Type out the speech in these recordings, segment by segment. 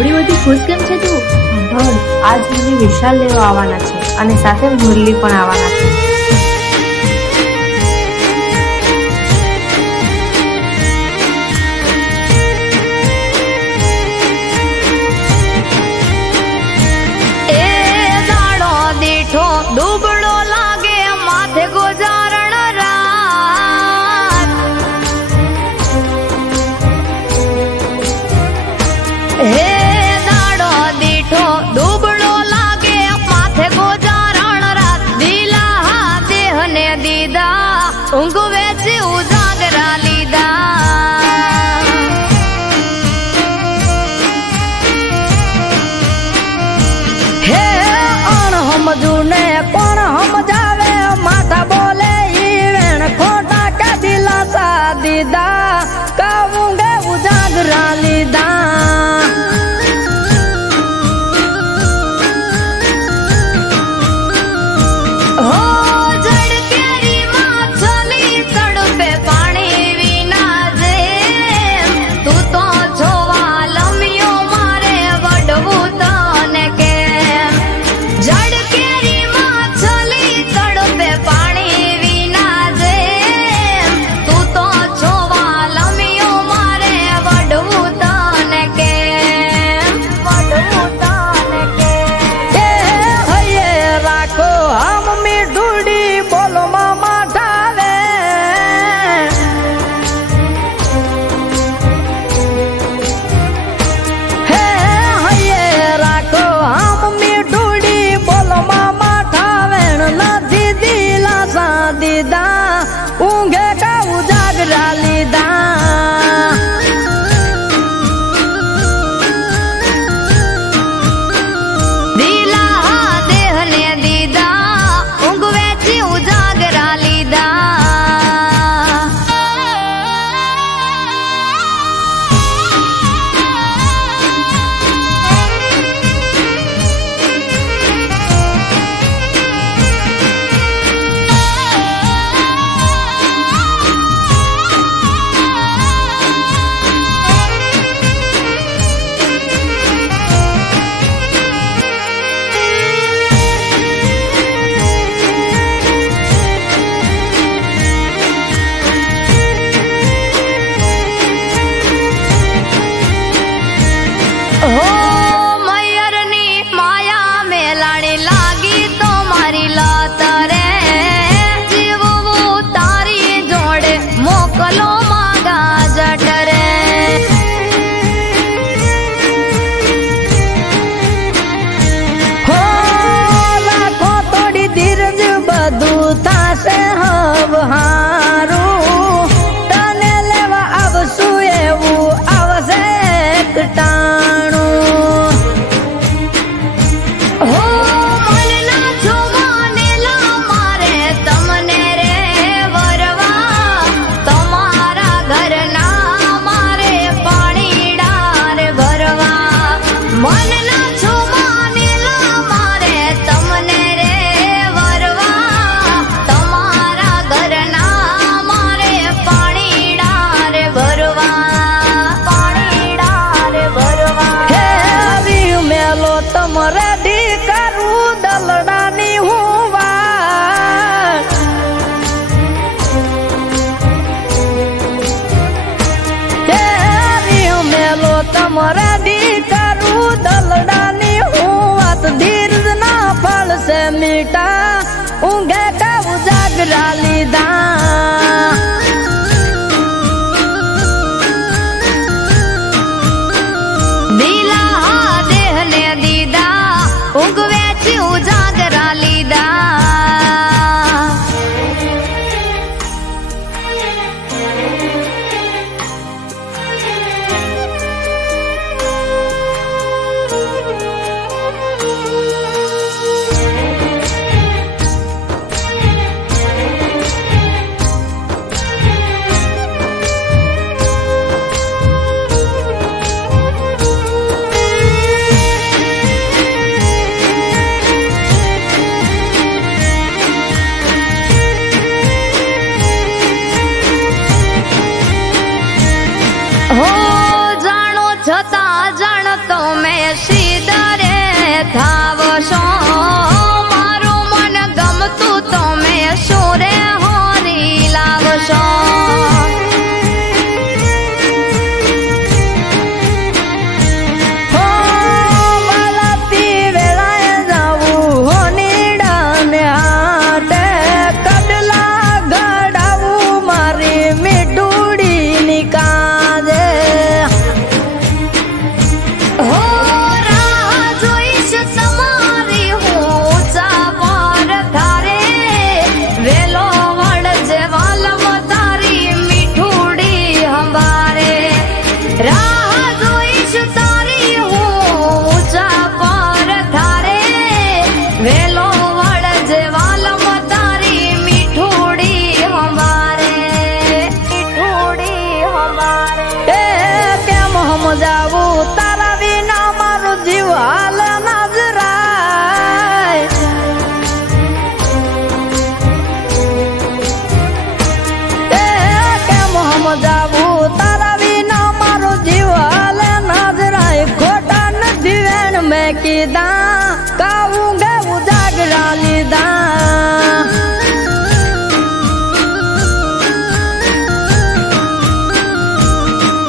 આવડી બધી ખુશ કેમ છે તું? સાંભળ, આજ મને વિશાલ લેવા આવવાના છે અને સાથે મુરલી પણ આવવાના છે. દુબળો લાગે માથે ગોજારણ રાત, હે દાડો દીઠો દુબળો લાગે માથે ગોજારણ રાત. દિલા દેહને દીધા ઊંઘ વેચી ઉજાગરા લીધા. હે અણહમજુને કોણ સમજાવે, માથા બોલે ઈ વેણ ખોટા કે દિલાસા દીધા, કાવુંગે ઉજાગરા લીધા. હો જડકેરી માછલી તડપે પાણી વિના જેમ, તું તો જોવા લમ્યો મારે વડવું તને કેમ. જડકેરી માછલી તડપે પાણી વિના જેમ, તું તો જોવા લમ્યો મારે વડવું તને કેમ. વડવું તને કેમ. એ હૈયે રાખો હમ મીઠુડી બોલો મામા ઠાવે. હે હૈયે રાખો હમ મીઠુડી બોલો મામા ઠાવેણ. નથી દિલાસા દીધા ઊંઘે કા ઉજાગરા લીધા. દિલા દેહને દીધા ઊંઘ વેચી ઉજાગરા લીધા. હો મયરની માયા મેલાણી લાગી તો મારી લત રે, જીવવું તારી જોડે મોકલો માગા જટ રે. હો રાખો થોડી ધીરજ બધું થાશે હવે હારું, તને લેવા આવશું એવું આવશે એક ટાણું. હો મનના જોવાનેલા મારે તમને રે વરવા, તમારા ઘરના મારે પાણીડા રે ભરવા. મનના જોવાનેલા મારે તમને રે વરવા, તમારા ઘરના મારે પાણીડા રે ભરવા. પાણીડા રે ભરવા. હે આવી મેલો તમારે ઢીકરું દલડાની હું વાત. હે આવી મેલો તમારે ઢીકરું દલડાની હું વાત. ધીરજ ના ફળશે મીઠા ઊંઘે કા ઉજાગરા લીધા. દિલા દેહને દીધા ઊંઘ વેચી ઉજાગરા લીધા. છતાં જાણતો મેં રાહ જોઈશ તારી હું ઊંચા પર થારે વેલો વળજે વાલમ તારી મીઠુડી હમારે એ કેમ સમજાવું તારા વિના મારો જીવ હાલ ના જરાય એ કેમ સમજાવું તારા વિના મારો જીવ હાલ ના જરાય ખોટા નથી વેણ મેં કીધા કાવું ગાવું જાગરા લીધા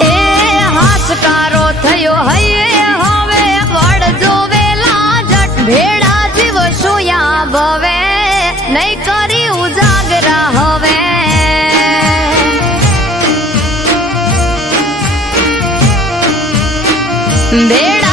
એ હાશકારો થયો હૈયે હવે વળજો વેલા જટ ભેડા જીવ સોયા ભવે નહીં કરી ઉજાગરા હવે બેડા